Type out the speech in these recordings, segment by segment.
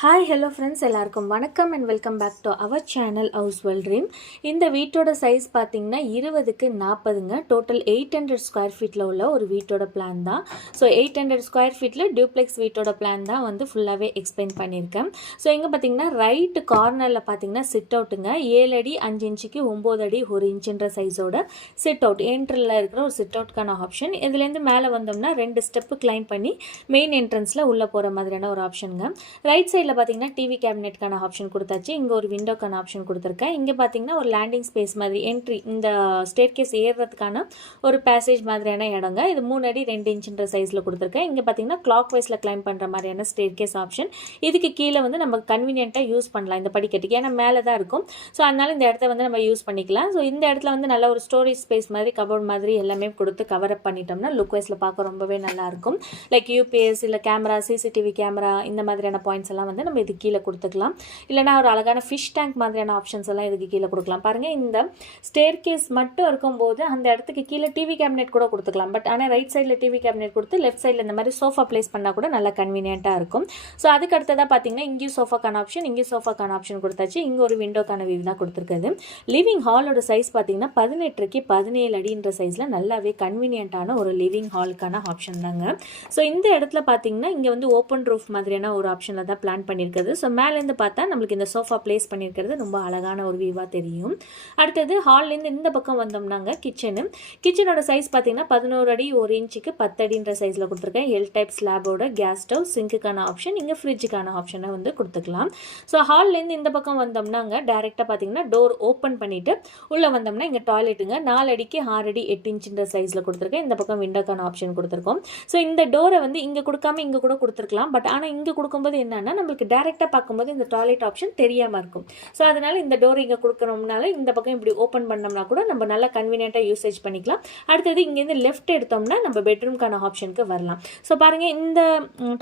Hi hello friends, எல்லாருக்கும் வணக்கம் and welcome back to our channel House Well Dream. இந்த வீட்டோட சைஸ் பார்த்தீங்கன்னா 20க்கு 40ங்க. டோட்டல் 800 ஸ்கொயர் ஃபீட்டில் உள்ள ஒரு வீட்டோட பிளான் தான். ஸோ 800 ஸ்கொயர் ஃபீட்டில் டியூப்ளெக்ஸ் வீட்டோட பிளான் தான் வந்து ஃபுல்லாகவே எக்ஸ்பிளைன் பண்ணியிருக்கேன். ஸோ இங்கே பார்த்தீங்கன்னா ரைட்டு கார்னரில் பார்த்தீங்கன்னா சிட் அவுட்டுங்க. 7 அடி 5 இன்ச்சுக்கு 9 அடி 1 இன்ச்சுன்ற சைஸோட சிட் அவுட் என்ட்ரில் இருக்கிற ஒரு சிட் அவுட்கான ஆப்ஷன். இதுலேருந்து மேலே வந்தோம்னா 2 ஸ்டெப்பு கிளைம் பண்ணி மெயின் என்ட்ரன்ஸில் உள்ளே போகிற மாதிரியான ஒரு ஆப்ஷனுங்க. ரைட் சைடில் பார்த்தீங்கன்னா டிவி கேபினெட்கான ஆப்ஷன் கொடுத்தாச்சு. இங்கே ஒரு விண்டோக்கான ஆப்ஷன் கொடுத்துருக்கேன். இங்கே பார்த்தீங்கன்னா ஒரு லேண்டிங் ஸ்பேஸ் மாதிரி என்ட்ரி, இந்த ஸ்டேர் கேஸ் ஏறுறதுக்கான ஒரு பேசேஜ் மாதிரியான இடங்க. இது 3 அடி 2 இன்ச்சுன்ற சைஸில் கொடுத்துருக்கேன். இங்கே பார்த்தீங்கன்னா கிளாக் வைஸில் கிளைம் பண்ணுற மாதிரியான ஸ்டேர் கேஸ் ஆப்ஷன். இதுக்கு கீழே வந்து நம்ம கன்வீனியண்ட்டாக யூஸ் பண்ணலாம் இந்த படிக்கட்டுக்கு, ஏன்னா மேலே தான் இருக்கும். ஸோ அதனால இந்த இடத்த வந்து நம்ம யூஸ் பண்ணிக்கலாம். ஸோ இந்த இடத்துல வந்து நல்ல ஒரு ஸ்டோரேஜ் ஸ்பேஸ் மாதிரி கபோர்ட் மாதிரி எல்லாமே கொடுத்து கவர் அப் பண்ணிட்டோம்னா லுக் வைஸில் பார்க்க ரொம்பவே நல்லாயிருக்கும். லைக் யூபிஎஸ் இல்லை கேமரா, சிசிடிவி கேமரா, இந்த மாதிரியான பாயிண்ட்ஸ் எல்லாம் வந்து நம்ம இது கீழே கொடுத்துக்கலாம். இல்லைனா ஒரு அழகான ஃபிஷ் டேங்க் மாதிரியான ஆப்ஷன்ஸ் எல்லாம் இதுக்கு கீழே கொடுக்கலாம். பாருங்கள், இந்த ஸ்டேர் கேஸ் மட்டும் இருக்கும்போது அந்த இடத்துக்கு கீழே டிவி கேபினெட் கூட கொடுத்துக்கலாம். பட் ஆனால் ரைட் சைடில் டிவி கேபினெட் கொடுத்து லெஃப்ட் சைடில் இந்த மாதிரி சோஃபா பிளேஸ் பண்ணால் கூட நல்லா கன்வீனியண்ட்டாக இருக்கும். ஸோ அதுக்கு அடுத்ததாக பார்த்தீங்கன்னா இங்கேயும் சோஃபாக்கான ஆப்ஷன், இங்கேயும் சோஃபாக்கான ஆப்ஷன் கொடுத்தாச்சு. இங்கே ஒரு விண்டோக்கான வியூ தான் கொடுத்துருக்குது. லிவிங் ஹாலோட சைஸ் பார்த்தீங்கன்னா 18க்கு 17 அடின்ற சைஸில் நல்லாவே கன்வீனியண்ட்டான ஒரு லிவிங் ஹாலுக்கான ஆப்ஷன் தாங்க. ஸோ இந்த இடத்துல பார்த்தீங்கன்னா இங்கே வந்து ஓப்பன் ரூஃப் மாதிரியான ஒரு ஆப்ஷனில் தான் பிளான் பண்ணியிருக்குது. ஸோ மேலேருந்து பார்த்தா நம்மளுக்கு இந்த சோஃபா பிளேஸ் பண்ணியிருக்கிறது ரொம்ப அழகான ஒரு வியூவாக தெரியும். அடுத்தது ஹால்லேருந்து இந்த பக்கம் வந்தோம்னாங்க கிச்சனோட சைஸ் பார்த்தீங்கன்னா 11 அடி 1 இன்ச்சுக்கு 10 அடின்ற சைஸில் கொடுத்துருக்கேன். எல் டைப் ஸ்லாபோட கேஸ் ஸ்டவ், சிங்க்குக்கான ஆப்ஷன், இங்கே ஃப்ரிட்ஜுக்கான ஆப்ஷனை வந்து கொடுத்துக்கலாம். ஸோ ஹால்லேருந்து இந்த பக்கம் வந்தோம்னாங்க டேரெக்டாக பார்த்தீங்கன்னா டோர் ஓப்பன் பண்ணிவிட்டு உள்ளே வந்தோம்னா இங்கே டாய்லெட்டுங்க. 4 அடிக்கு 6 அடி 8 இன்ச்சுன்ற சைஸில் கொடுத்துருக்கேன். இந்த பக்கம் விண்டோக்கான ஆப்ஷன் கொடுத்துருக்கோம். ஸோ இந்த டோரை வந்து இங்கே கொடுக்காம இங்கே கூட கொடுத்துருக்கலாம். பட் ஆனால் இங்கே கொடுக்கும்போது என்னன்னா நம்மளுக்கு டேரெக்டாக பார்க்கும்போது இந்த டாய்லெட் ஆப்ஷன் தெரியாமல் இருக்கும். ஸோ அதனால இந்த டோர் இங்கே கொடுக்கணும்னால இந்த பக்கம் இப்படி ஓப்பன் பண்ணோம்னா கூட நம்ம நல்லா கன்வீனியண்ட்டாக யூசேஜ் பண்ணிக்கலாம். அடுத்தது இங்கேருந்து லெஃப்ட் எடுத்தோம்னா நம்ம பெட்ரூம்க்கான ஆப்ஷனுக்கு வரலாம். ஸோ பாருங்கள், இந்த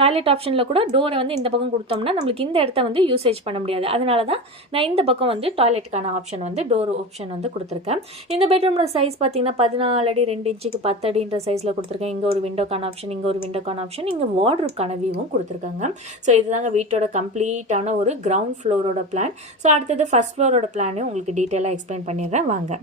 டாய்லெட் ஆப்ஷனில் கூட டோரை வந்து இந்த பக்கம் கொடுத்தோம்னா நம்மளுக்கு இந்த இடத்த வந்து யூசேஜ் பண்ண முடியாது. அதனால தான் நான் இந்த பக்கம் வந்து டாய்லெட்டுக்கான ஆப்ஷன் வந்து டோர் ஆப்ஷன் வந்து கொடுத்துருக்கேன். இந்த பெட்ரூமோட சைஸ் பார்த்தீங்கன்னா 14 அடி 2 இன்ச்சுக்கு 10 அடின்ற சைஸில் கொடுத்துருக்கேன். இங்கே ஒரு விண்டோக்கான ஆப்ஷன், இங்கே ஒரு விண்டோக்கான ஆப்ஷன், இங்கே வார்ட்ரோப்கான வியூவும் கொடுத்துருக்காங்க. ஸோ இதுதாங்க வீட்டோட கம்ப்ளீட்டான ஒரு கிரவுண்ட் ஃப்ளோரோட பிளான். ஸோ அடுத்தது ஃபர்ஸ்ட் ஃப்ளோரோட பிளானையும் உங்களுக்கு டீட்டெயிலாக எக்ஸ்பிளைன் பண்ணிடுறேன் வாங்க.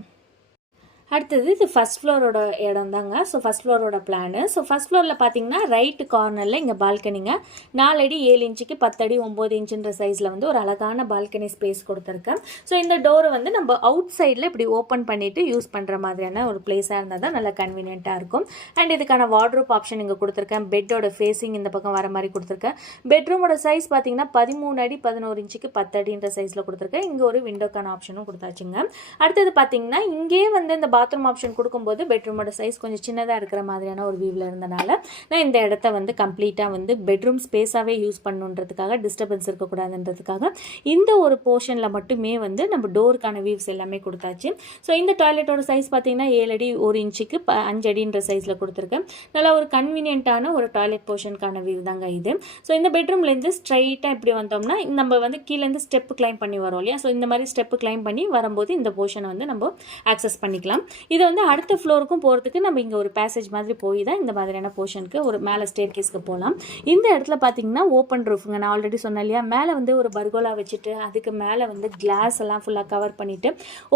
அடுத்தது இது ஃபஸ்ட் ஃப்ளோரோட இடம் தாங்க. ஸோ ஃபஸ்ட் ஃப்ளோரோட பிளானு. ஸோ ஃபஸ்ட் ஃப்ளோரில் பார்த்தீங்கன்னா ரைட்டு கார்னரில் இங்கே பால்கனிங்க. 4 அடி 7 இன்ச்சுக்கு 10 அடி 9 இன்ச்சுன்ற சைஸில் வந்து ஒரு அழகான பால்கனி ஸ்பேஸ் கொடுத்துருக்கேன். ஸோ இந்த டோரை வந்து நம்ம அவுட் சைடில் இப்படி ஓப்பன் பண்ணிவிட்டு யூஸ் பண்ணுற மாதிரியான ஒரு பிளேஸாக இருந்தால் தான் நல்லா கன்வீனியண்ட்டாக இருக்கும். அண்ட் இதுக்கான வார்ட்ரோப் ஆப்ஷன் இங்கே கொடுத்துருக்கேன். பெட்டோட ஃபேஸிங் இந்த பக்கம் வர மாதிரி கொடுத்துருக்கேன். பெட்ரூமோட சைஸ் பார்த்தீங்கன்னா 13 அடி 11 இன்ச்சுக்கு 10 அடின்ற சைஸில் கொடுத்துருக்கேன். இங்கே ஒரு விண்டோக்கான ஆப்ஷனும் கொடுத்தாச்சுங்க. அடுத்தது பார்த்தீங்கன்னா இங்கே வந்து இந்த பாத்ரூம் ஆப்ஷன் கொடுக்கும்போது பெட்ரூமோட சைஸ் கொஞ்சம் சின்னதாக இருக்கிற மாதிரியான ஒரு வியூவில் இருந்தனால நான் இந்த இடத்த வந்து கம்ப்ளீட்டாக வந்து பெட்ரூம் ஸ்பேஸாகவே யூஸ் பண்ணுன்றதுக்காக, டிஸ்டர்பன்ஸ் இருக்கக்கூடாதுன்றதுக்காக இந்த ஒரு போர்ஷனில் மட்டுமே வந்து நம்ம டோருக்கான வியூஸ் எல்லாமே கொடுத்தாச்சு. ஸோ இந்த டாய்லெட்டோட சைஸ் பார்த்தீங்கன்னா 7 அடி 1 இன்ச்சுக்கு 5 அடின்ற சைஸில் கொடுத்துருக்கேன். நல்லா ஒரு கன்வீனியண்ட்டான ஒரு டாய்லெட் போர்ஷனுக்கான வியூ தாங்க இது. ஸோ இந்த பெட்ரூம்லேருந்து ஸ்ட்ரைட்டாக இப்படி வந்தோம்னா நம்ம வந்து கீழேருந்து ஸ்டெப்பு கிளைம் பண்ணி வரோம் இல்லையா. ஸோ இந்த மாதிரி ஸ்டெப்பு கிளைம் பண்ணி வரும்போது இந்த போர்ஷனை வந்து நம்ம ஆக்சஸ் பண்ணிக்கலாம். இது வந்து அடுத்த ஃப்ளோருக்கும் போகிறதுக்கு நம்ம இங்கே ஒரு பேசேஜ் மாதிரி போய் தான் இந்த மாதிரியான போர்ஷனுக்கு ஒரு மேலே ஸ்டேர் கேஸ்க்கு போகலாம். இந்த இடத்துல பார்த்தீங்கன்னா ஓப்பன் ரூஃபுங்க. நான் ஆல்ரெடி சொன்னேன் இல்லையா, மேலே வந்து ஒரு பர்கோலா வச்சுட்டு அதுக்கு மேலே வந்து கிளாஸ் எல்லாம் ஃபுல்லாக கவர் பண்ணிவிட்டு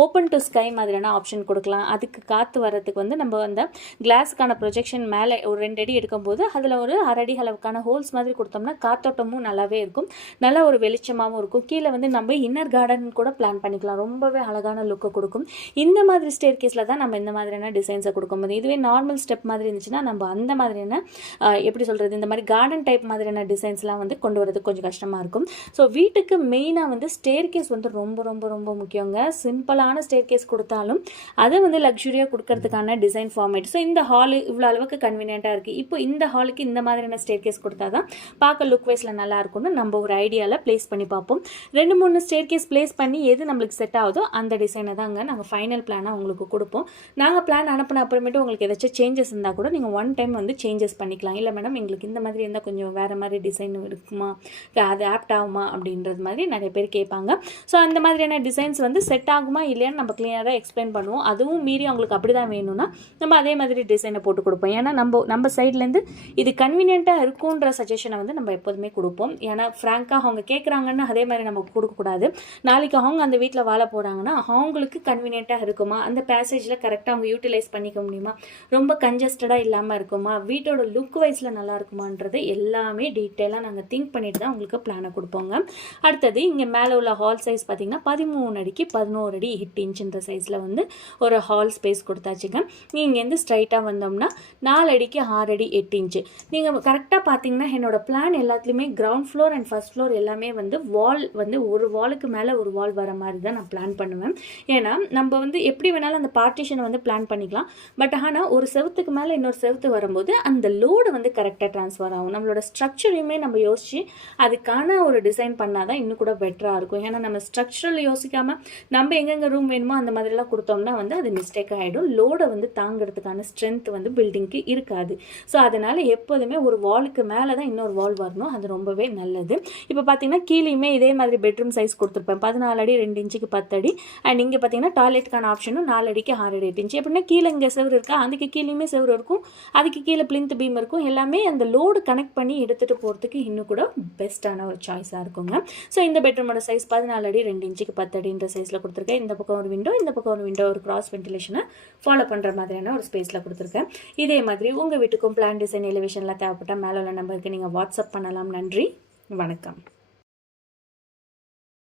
ஓப்பன் டு ஸ்கை மாதிரியான ஆப்ஷன் கொடுக்கலாம். அதுக்கு காற்று வர்றதுக்கு வந்து நம்ம அந்த கிளாஸுக்கான ப்ரொஜெக்ஷன் மேலே ஒரு 2 அடி எடுக்கும்போது அதில் ஒரு 1/2 அடி அளவுக்கான ஹோல்ஸ் மாதிரி கொடுத்தோம்னா காத்தோட்டமும் நல்லாவே இருக்கும், நல்ல ஒரு வெளிச்சமாகவும் இருக்கும். கீழே வந்து நம்ம இன்னர் கார்டன் கூட பிளான் பண்ணிக்கலாம். ரொம்பவே அழகான லுக்கை கொடுக்கும். இந்த மாதிரி ஸ்டேர் கேஸில் தான் நம்ம இந்த மாதிரியான டிசைன்ஸை கொடுக்கும்போது, இதுவே நார்மல் ஸ்டெப் மாதிரி இருந்துச்சுன்னா நம்ம அந்த மாதிரியான எப்படி சொல்கிறது, இந்த மாதிரி கார்டன் டைப் மாதிரியான டிசைன்ஸ்லாம் வந்து கொண்டு வரதுக்கு கொஞ்சம் கஷ்டமாக இருக்கும். ஸோ வீட்டுக்கு மெயினாக வந்து ஸ்டேர் கேஸ் வந்து ரொம்ப ரொம்ப ரொம்ப முக்கியங்க. சிம்பிளான ஸ்டேர் கேஸ் கொடுத்தாலும் அதை வந்து லக்ஸுரியாக கொடுக்கறதுக்கான டிசைன் ஃபார்மேட். ஸோ இந்த ஹாலு இவ்வளோ அளவுக்கு கன்வீனியண்ட்டாக இருக்குது. இப்போ இந்த ஹாலுக்கு இந்த மாதிரியான ஸ்டேர் கேஸ் கொடுத்தா தான் பார்க்க லுக் வைஸில் நல்லா இருக்கும்னு நம்ம ஒரு ஐடியாவில் பிளேஸ் பண்ணி பார்ப்போம். 2-3 ஸ்டேர் கேஸ் பிளேஸ் பண்ணி எது நம்மளுக்கு செட் ஆகுதோ அந்த டிசைனை தாங்க நாங்கள் ஃபைனல் பிளானாக உங்களுக்கு கொடுப்போம். கொடுப்போம். நாங்கள் பிளான் அனுப்பின அப்புறமேட்டு உங்களுக்கு ஏதாச்சும் சேஞ்சஸ் இருந்தால் கூட நீங்கள் ஒன் டைம் வந்து சேஞ்சஸ் பண்ணிக்கலாம். இல்லை மேடம் எங்களுக்கு இந்த மாதிரி இருந்தால் கொஞ்சம் வேறு மாதிரி டிசைன் இருக்குமா, அது ஆப்ட் ஆகுமா அப்படின்றது மாதிரி நிறைய பேர் கேட்பாங்க. ஸோ அந்த மாதிரியான டிசைன்ஸ் வந்து செட் ஆகுமா இல்லையான்னு நம்ம கிளியராக எக்ஸ்பிளைன் பண்ணுவோம். அதுவும் மீறி அவங்களுக்கு அப்படி தான் வேணும்னா நம்ம அதே மாதிரி டிசைனை போட்டு கொடுப்போம். ஏன்னா நம்ம சைட்லேருந்து இது கன்வீனியண்ட்டாக இருக்குன்ற சஜஷனை வந்து நம்ம எப்போதுமே கொடுப்போம். ஏன்னா ஃப்ராங்காக அவங்க கேட்குறாங்கன்னு அதே மாதிரி நம்ம கொடுக்கக்கூடாது. நாளைக்கு அவங்க அந்த வீட்டில் வாழ போகிறாங்கன்னா அவங்களுக்கு கன்வீனியண்ட்டாக இருக்குமா, அந்த பேசேஜில் கரெக்டாக அவங்க யூட்டிலைஸ் பண்ணிக்க முடியுமா, ரொம்ப கன்ஜஸ்டடாக இல்லாமல் இருக்குமா, வீட்டோட லுக் வைஸில் நல்லா இருக்குமான்றது எல்லாமே டீட்டெயிலாக நாங்கள் திங்க் பண்ணிட்டு தான் உங்களுக்கு பிளானை கொடுப்போங்க. அடுத்தது இங்கே மேலே உள்ள ஹால் சைஸ் பார்த்திங்கன்னா 13 அடிக்கு 11 அடி 8 இன்ச்சுன்ற சைஸில் வந்து ஒரு ஹால் ஸ்பேஸ் கொடுத்தாச்சுங்க. இங்கேருந்து ஸ்ட்ரைட்டாக வந்தோம்னா 4 அடிக்கு 6 அடி 8 இன்ச்சு. நீங்கள் கரெக்டாக பார்த்தீங்கன்னா என்னோட பிளான் எல்லாத்துலேயுமே ground floor and first floor எல்லாமே வந்து வால் வந்து ஒரு வாலுக்கு மேலே ஒரு வால் வர மாதிரி தான் நான் பிளான் பண்ணுவேன். ஏன்னா நம்ம வந்து எப்படி வேணாலும் அந்த பார்ட்டிஷனை வந்து பிளான் பண்ணிக்கலாம். பட் ஆனால் ஒரு செவத்துக்கு மேலே இன்னொரு செவத்து வரும்போது அந்த லோடு வந்து கரெக்டாக ட்ரான்ஸ்ஃபர் ஆகும். நம்மளோட ஸ்ட்ரக்சரையுமே நம்ம யோசித்து அதுக்கான ஒரு டிசைன் பண்ணால் தான் இன்னும் கூட பெட்டராக இருக்கும். ஏன்னா நம்ம ஸ்ட்ரக்சரல் யோசிக்காமல் நம்ம எங்கெங்கே ரூம் வேணுமோ அந்த மாதிரிலாம் கொடுத்தோம்னா வந்து அது மிஸ்டேக் ஆகிடும். லோடை வந்து தாங்கிறதுக்கான ஸ்ட்ரென்த் வந்து பில்டிங்க்கு இருக்காது. ஸோ அதனால் எப்போதுமே ஒரு வாலுக்கு மேலே தான் இன்னொரு வால் வரணும். அது ரொம்பவே நல்லது. இப்போ பார்த்தீங்கன்னா கீழேயுமே இதே மாதிரி பெட்ரூம் சைஸ் கொடுத்துருப்பேன். 14 அடி 2 இன்ச்சுக்கு 10 அடி. அண்ட் இங்கே பார்த்தீங்கன்னா டாய்லெட்டுக்கான ஆப்ஷனும் 4 அடிக்கு 6 அடி 8 இன்ச்சு. எப்படின்னா கீழே இங்கே செவரு இருக்கா, அதுக்கு கீழேயுமே செவரு இருக்கும், அதுக்கு கீழே பிளிந்த் பீம் இருக்கும். எல்லாமே அந்த லோடு கனெக்ட் பண்ணி எடுத்துகிட்டு போகிறதுக்கு இன்னும் கூட பெஸ்ட்டான ஒரு சாய்ஸாக இருக்குங்க. ஸோ இந்த பெட்ரூமோட சைஸ் 14 அடி 2 இன்ச்சுக்கு 10 அடின்ற சைஸில் கொடுத்துருக்கேன். இந்த பக்கம் ஒரு விண்டோ, இந்த பக்கம் ஒரு விண்டோ, ஒரு கிராஸ் வென்டிலேஷனை ஃபாலோ பண்ணுற மாதிரியான ஒரு ஸ்பேஸில் கொடுத்துருக்கேன். இதே மாதிரி உங்கள் வீட்டுக்கும் பிளான் டிசைன் எலிவேஷன்லாம் தேவைப்பட்டால் மேலே உள்ள நம்பருக்கு நீங்கள் வாட்ஸ்அப் பண்ணலாம். நன்றி, வணக்கம்.